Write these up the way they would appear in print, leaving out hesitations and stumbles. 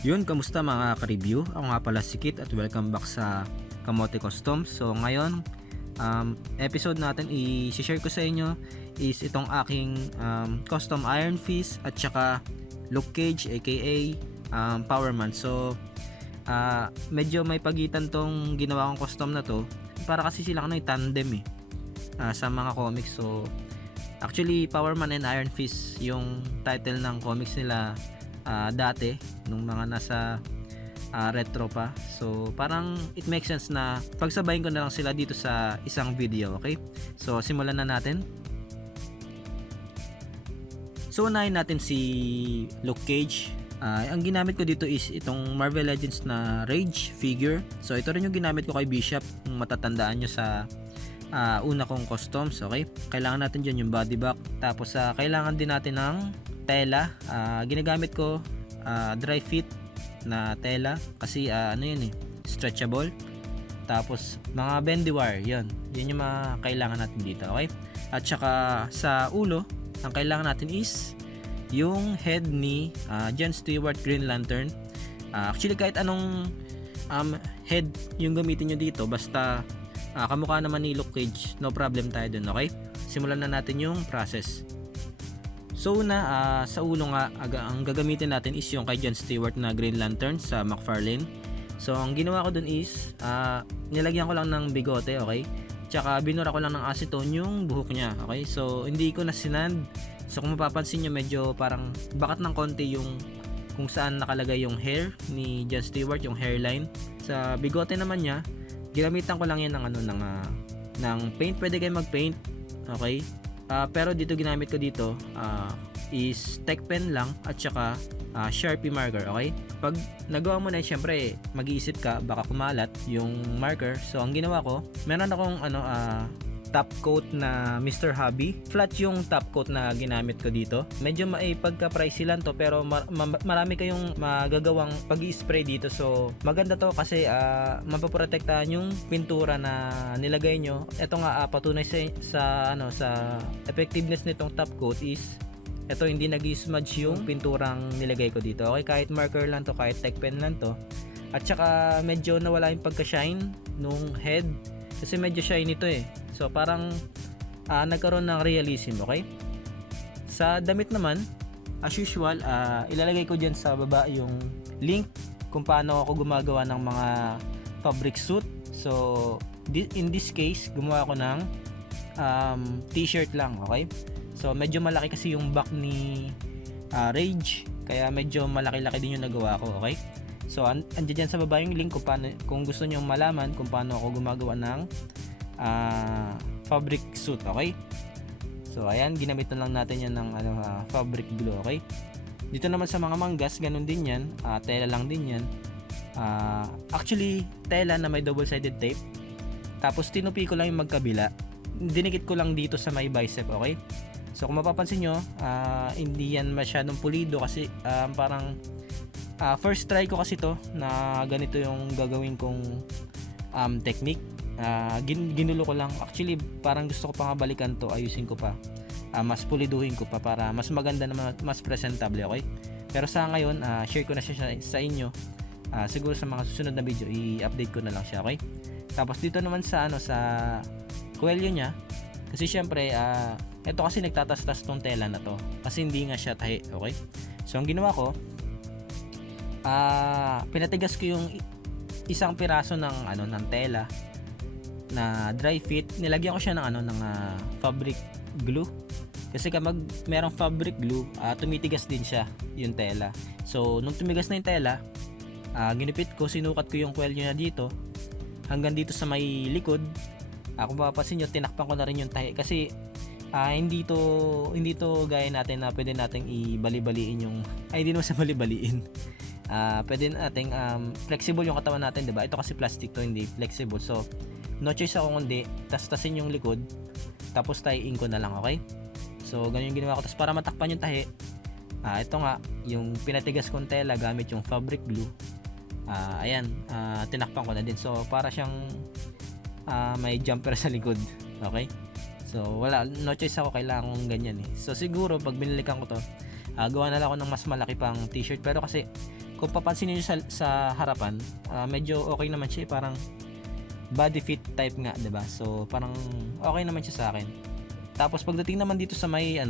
Yun, kamusta mga ka-review? Ako nga pala si Kit at welcome back sa Kamote Customs. So ngayon, episode natin i-share ko sa inyo is itong aking custom iron fist at saka look cage aka Powerman. So medyo may pagitan tong ginawa kong custom na to. Para kasi silang tandem sa mga comics. So actually Powerman and Iron Fist yung title ng comics nila dati nung mga nasa retro pa. So parang it makes sense na pagsabayin ko na lang sila dito sa isang video, okay? So simulan na natin. So unahin natin si Luke Cage. Ang ginamit ko dito is itong Marvel Legends na Rage figure. So ito rin yung ginamit ko kay Bishop, kung matatandaan nyo sa una kong customs, okay? Kailangan natin dyan yung body back. Tapos kailangan din natin ng tela. Ginagamit ko dry fit na tela kasi stretchable. Tapos mga bendy wire, yun yung mga kailangan natin dito, okay? At saka sa ulo, ang kailangan natin is yung head ni John Stewart Green Lantern. Actually kahit anong head yung gamitin nyo dito, basta kamukha naman ni Luke Cage, no problem tayo dun, okay? Simulan na natin yung process. So sa ulo nga, ang gagamitin natin is yung kay John Stewart na Green Lantern sa McFarlane. So ang ginawa ko dun is nilagyan ko lang ng bigote, okay? Tsaka binura ko lang ng acetone yung buhok niya, okay? So hindi ko na sinand. So kung mapapansin nyo, medyo parang bakat ng konti yung kung saan nakalagay yung hair ni John Stewart, yung hairline. Sa bigote naman niya, ginamitan ko lang yan ng paint. Pwede kayo mag-paint, okay? Pero dito ginamit ko dito is tech pen lang at saka Sharpie marker, okay? Pag nagawa mo na, syempre mag-iisip ka baka kumalat yung marker. So ang ginawa ko, meron akong top coat na Mr. Hobby. Flat yung top coat na ginamit ko dito. Medyo pagka-pricey lang to, pero marami kayong magagawang pag-i-spray dito. So maganda to kasi mapoprotektahan yung pintura na nilagay nyo. Ito nga patunay sa effectiveness nitong top coat is ito, hindi nag-smudge yung pinturang nilagay ko dito. Okay, kahit marker lang to, kahit tech pen lang to. At saka medyo nawala yung pagka-shine nung head kasi medyo shiny to So parang nagkaroon ng realism, okay? Sa damit naman, as usual, ilalagay ko dyan sa baba yung link kung paano ako gumagawa ng mga fabric suit. So in this case, gumawa ako ng t-shirt lang, okay? So medyo malaki kasi yung back ni Rage, kaya medyo malaki-laki din yung nagawa ko, okay? So andyan dyan sa baba yung link kung gusto nyo malaman kung paano ako gumagawa ng fabric suit, okay? So ayan, ginamit na lang natin yan ng fabric glue, okay? Dito naman sa mga manggas, ganun din yan, tela lang din yan. Actually tela na may double sided tape, tapos tinupi ko lang yung magkabila, dinikit ko lang dito sa may bicep, okay? So kung mapapansin nyo, hindi yan masyadong pulido kasi parang first try ko kasi to na ganito yung gagawin kong technique. Ginulo ko lang. Actually parang gusto ko pa nga balikan to, ayusin ko pa, mas puliduhin ko pa para mas maganda naman, mas presentable, okay? Pero sa ngayon, share ko na siya sa inyo. Siguro sa mga susunod na video i-update ko na lang siya, okay? Tapos dito naman sa kuwelyo nya, kasi syempre ito kasi nagtatastas tong tela na to kasi hindi nga siya tahi, okay? So ang ginawa ko, pinatigas ko yung isang piraso ng tela na dry fit. Nilagyan ko siya ng fabric glue kasi kapag merong fabric glue, tumitigas din siya yung tela. So nung tumigas na yung tela, ginupit ko, sinukat ko yung kwelyo niya dito hanggang dito sa may likod. Kung mapapansin nyo, tinakpan ko na rin yung tahi kasi hindi to gaya natin na pwede nating ibali-baliin yung hindi naman sa bali-baliin. Pwede nating flexible yung katawan natin, diba? Ito kasi plastic to, hindi flexible. So no choice ako kundi tastasin yung likod tapos tahiin ko na lang, okay? So ganyan yung ginawa ko. Tapos para matakpan yung tahi, ito nga yung pinatigas kong tela gamit yung fabric glue. Ayan, tinakpan ko na din. So para siyang may jumper sa likod, okay? So wala, no choice ako, kailangan kong ganyan So siguro pag binilikan ko to, gawa na lang ako ng mas malaki pang t-shirt. Pero kasi kung papansin niyo sa harapan, medyo okay naman siya, parang body fit type nga, 'di ba? So parang okay naman siya sa akin. Tapos pagdating naman dito sa may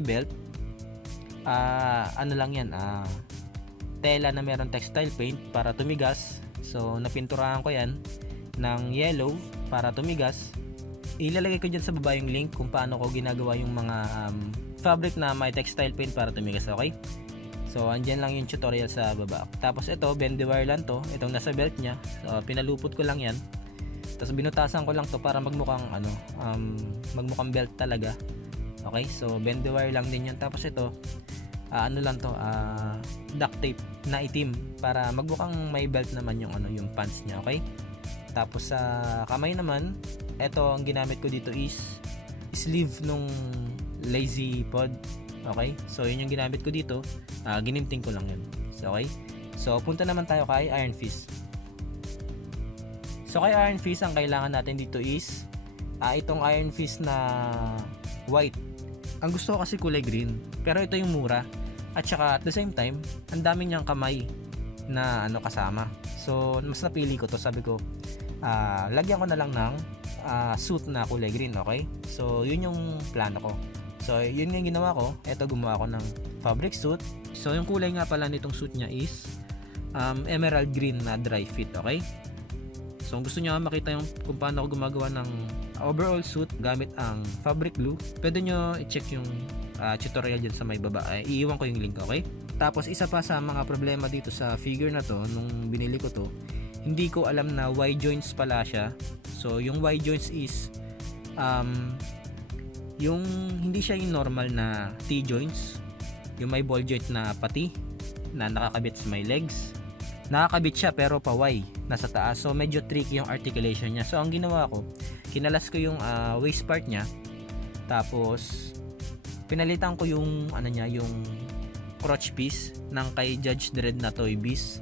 belt, ano lang 'yan, tela na meron textile paint para tumigas. So napinturahan ko 'yan ng yellow para tumigas. Ilalagay ko diyan sa baba yung link kung paano ko ginagawa yung mga fabric na may textile paint para tumigas, okay? So andyan lang yung tutorial sa baba. Tapos ito, bendy wire lang to, itong nasa belt niya. So pinalupot ko lang 'yan. Tapos binutasan ko lang to para magmukhang magmukhang belt talaga. Okay? So bendy wire lang din 'yan. Tapos ito, ano lang to, duct tape na itim para magmukhang may belt naman yung yung pants niya, okay? Tapos sa kamay naman, ito ang ginamit ko dito is sleeve nung lazy pod. Okay? So yun yung ginamit ko dito. Ginimting ko lang yun. So, okay? So punta naman tayo kay Iron Fist. So kay Iron Fist, ang kailangan natin dito is itong Iron Fist na white. Ang gusto ko kasi kulay green, pero ito yung mura. At saka at the same time, ang dami niyang kamay na kasama. So mas napili ko to, sabi ko lagyan ko na lang ng suit na kulay green, okay? So yun yung plano ko. So yun yung ginawa ko. Ito, gumawa ko ng fabric suit. So yung kulay nga pala nitong suit niya is emerald green na dry fit, okay? So kung gusto niyo makita yung kung paano ako gumagawa ng overall suit gamit ang fabric glue, pwede nyo i-check yung tutorial dyan sa may baba. Iiwan ko yung link, okay? Tapos isa pa sa mga problema dito sa figure na to, nung binili ko to, hindi ko alam na Y joints pala siya. So yung Y joints is yung hindi siya yung normal na T joints, yung may ball joint na pati na nakakabit sa may legs. Nakakabit siya pero pa Y nasa taas, so medyo tricky yung articulation niya. So ang ginawa ko, kinalas ko yung waist part niya, tapos pinalitan ko yung yung crotch piece ng kay Judge Dredd na Toy Biz.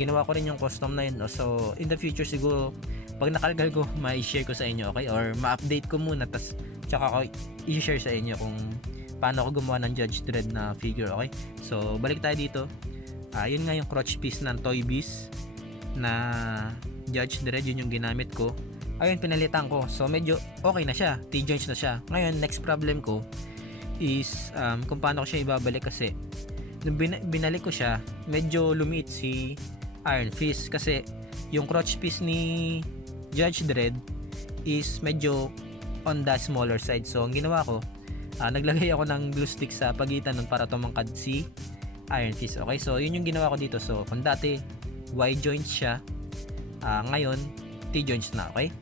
Ginawa ko rin yung custom na yun. So in the future siguro pag nakalgal ko, ma-share ko sa inyo, okay? Or ma-update ko muna, tas tsaka ko i-share sa inyo kung paano ako gumawa ng Judge Dredd na figure, okay? So balik tayo dito. Yun nga yung crotch piece ng Toy Biz na Judge Dredd, yun yung ginamit ko. Ayun, pinalitan ko. So medyo okay na siya, T-joints na siya. Ngayon, next problem ko is kung paano ko siya ibabalik, kasi nung binalik ko siya, medyo lumiit si Iron Fist kasi yung crotch piece ni Judge Dredd is medyo on the smaller side. So ang ginawa ko, naglagay ako ng glue stick sa pagitan nun para tumangkad si Iron Fist, okay? So yun yung ginawa ko dito. So kung dati Y joints siya, ngayon T joints na, okay?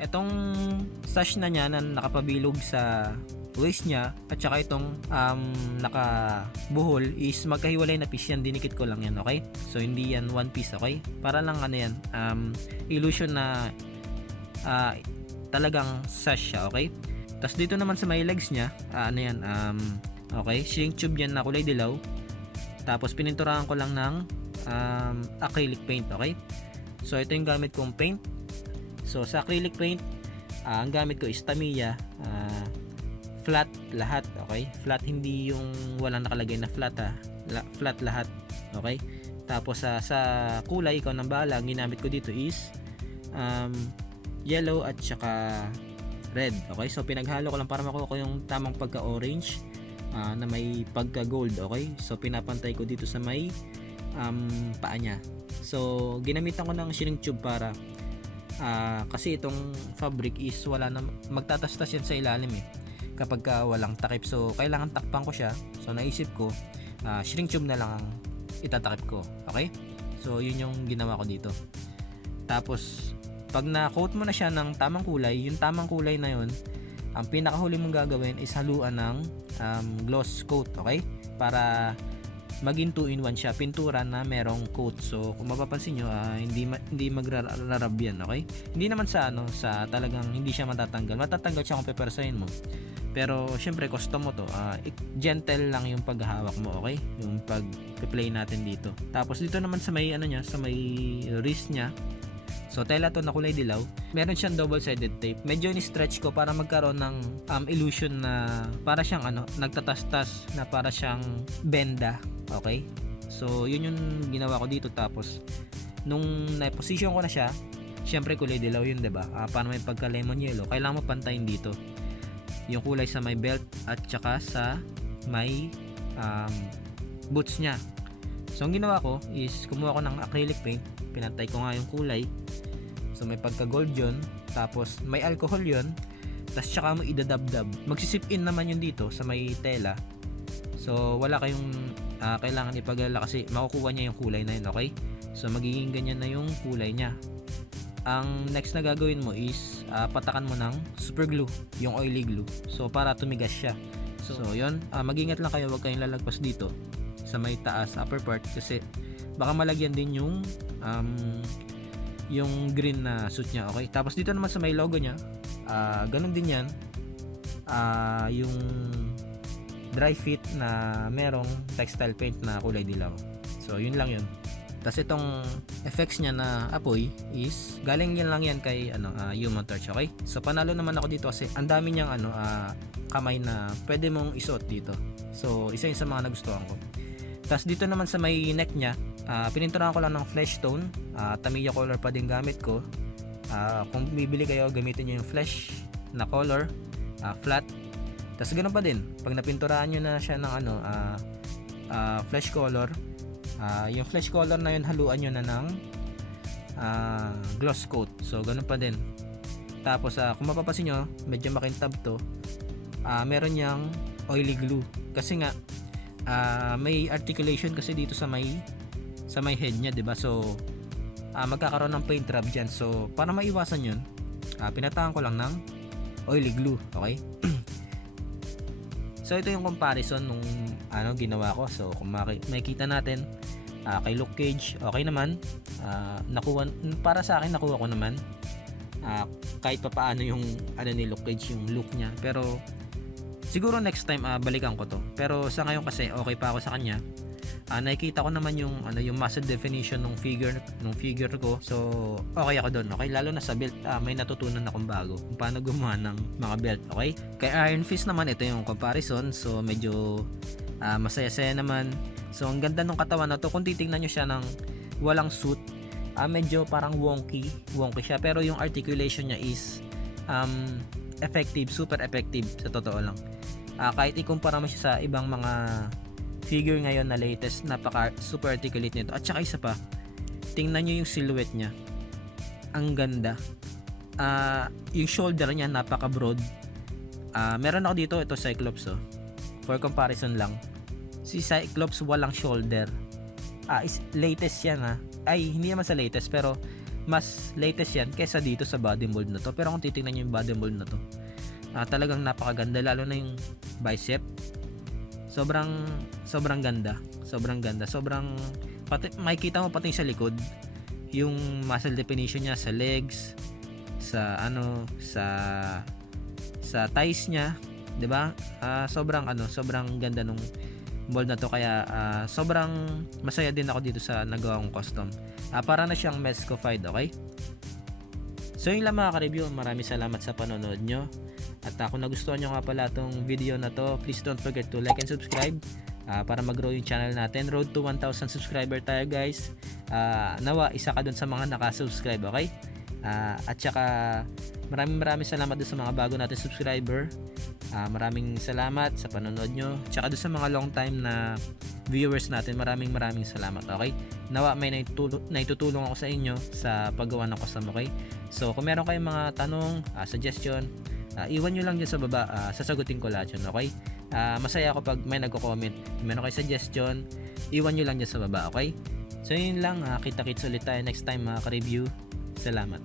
Etong sash na niya na nakapabilog sa waist niya at saka itong nakabuhol is magkahiwalay na piece yan, dinikit ko lang yan, okay? So hindi yan one piece, okay? Para lang yan, illusion na talagang sash siya, okay? Tapos dito naman sa may legs niya, okay, shrink tube yan na kulay dilaw. Tapos pininturahan ko lang ng acrylic paint, okay? So ito yung gamit kong paint. So sa acrylic paint, ang gamit ko is Tamiya, flat lahat, okay? Flat, hindi yung walang nakalagay na flat, flat lahat, okay? Tapos sa kulay, ikaw nang bahala. Ang ginamit ko dito is yellow at saka red, okay? So pinaghalo ko lang para makuha ko yung tamang pagka-orange na may pagka-gold, okay? So pinapantay ko dito sa may paa niya. So ginamitan ko ng shrink tube para kasi itong fabric is wala na, magtatastas yan sa ilalim kapag walang takip. So kailangan takpan ko siya. So naisip ko shrink tube na lang ang itatakip ko, okay? So yun yung ginawa ko dito. Tapos pag na-coat mo na siya ng tamang kulay, yung tamang kulay na yun, ang pinakahuli mong gagawin is haluan ng gloss coat, okay? Para maging 2-in-1 siya, pintura na merong coat. So kung mapapansin nyo, hindi magrarab yan, okay? Hindi naman sa sa talagang hindi siya matatanggal siya kung pepersahin mo. Pero syempre custom mo to, gentle lang yung paghahawak mo, okay? Yung pag-play natin dito. Tapos dito naman sa may sa may wrist niya, so tela to na kulay dilaw, meron siyang double-sided tape. Medyo ni-stretch ko para magkaroon ng illusion na para siyang nagtatastas, na para siyang benda, okay? So yun yung ginawa ko dito. Tapos nung na-position ko na siya, syempre kulay dilaw yun, diba? Paano may pagka lemon yellow, kailangan mo pantayin dito yung kulay sa may belt at saka sa may boots nya. So ang ginawa ko is kumuha ko ng acrylic paint, pinantay ko nga yung kulay. So may pagka gold yun, tapos may alcohol yun, tapos tsaka mo idadabdab. Magsisip in naman yun dito sa may tela. So wala kayong kailangan ipagala kasi makukuha niya yung kulay na yun, okay? So magiging ganyan na yung kulay niya. Ang next na gagawin mo is patakan mo ng super glue, yung oily glue. So para tumigas siya. So yun, mag-ingat lang kayo, huwag kayong lalagpas dito sa may taas upper part kasi baka malagyan din yung green na suit niya, okay? Tapos dito naman sa may logo niya, ganun din yan, yung dry fit na merong textile paint na kulay dilaw. So yun lang yun. Tapos itong effects niya na apoy is galing yan lang yan kay Human Torch, okay? So panalo naman ako dito kasi ang dami niyang kamay na pwede mong isuot dito. So isa yun sa mga nagustuhan ko. Tapos dito naman sa may neck niya, pininturahan ko lang ng flesh tone, Tamiya color pa din gamit ko. Kung bibili kayo, gamitin niyo yung flesh na color, flat. Tapos ganoon pa din, pag napinturahan niyo na siya ng flesh color, yung flesh color na yun haluan nyo na ng gloss coat. So ganun pa din. Tapos kung mapapansin nyo, medyo makintab to, meron niyang oily glue kasi nga may articulation kasi dito sa may head niya, diba? So magkakaroon ng paint rub dyan. So para maiwasan yun, pinatakan ko lang ng oily glue, okay? So ito yung comparison nung ginawa ko. So kung makikita natin, kay Luke Cage okay naman, para sa akin nakuha ko naman kahit pa paano yung ni Luke Cage, yung look niya. Pero siguro next time balikan ko to. Pero sa ngayon kasi okay pa ako sa kanya. Nakikita ko naman yung muscle definition ng figure ko. So okay ako doon, okay? Lalo na sa belt, may natutunan akong bago kung paano gumawa ng mga belt, okay? Kay Iron Fist naman, ito yung comparison. So medyo masaya-saya naman. So ang ganda ng katawan na to. Kung titingnan nyo siya ng walang suit, medyo parang wonky siya, pero yung articulation niya is effective, super effective sa totoo lang. Kahit ikumpara mo siya sa ibang mga figure ngayon na latest, napaka super articulate nito. At saka isa pa, tingnan nyo yung silhouette niya, ang ganda. Yung shoulder niya napaka broad. Meron ako dito, ito Cyclops, for comparison lang. Si Cyclops walang shoulder. Is latest yan, ay hindi naman sa latest, pero mas latest yan kaysa dito sa body mold na to. Pero kung titingnan nyo yung body mold na to, talagang napakaganda, lalo na yung bicep. Sobrang ganda. Pati makikita mo pati sa likod yung muscle definition niya sa legs, sa thighs niya, 'di ba? Sobrang ganda nung mold na to, kaya sobrang masaya din ako dito sa nagawa kong custom. Para na siyang Mezco-fied, okay? So yun lang mga ka-review, maraming salamat sa panonood nyo. At kung nagustuhan nyo nga pala itong video na to, please don't forget to like and subscribe para mag-grow yung channel natin. Road to 1,000 subscriber tayo, guys. Nawa, isa ka dun sa mga nakasubscribe, okay? At saka maraming salamat dun sa mga bago natin subscriber. Maraming salamat sa panonood nyo. Tsaka dun sa mga long time na viewers natin, maraming salamat, okay? Nawa, may naitutulong ako sa inyo sa paggawa ng custom, okay? So kung meron kayong mga tanong, suggestion, iwan nyo lang dyan sa baba, sasagutin ko lahat yun, okay? Masaya ako pag may nagko-comment. Kung meron kayo suggestion, iwan nyo lang dyan sa baba, okay? So yun lang, kita-kits ulit tayo next time mga ka-review. Salamat.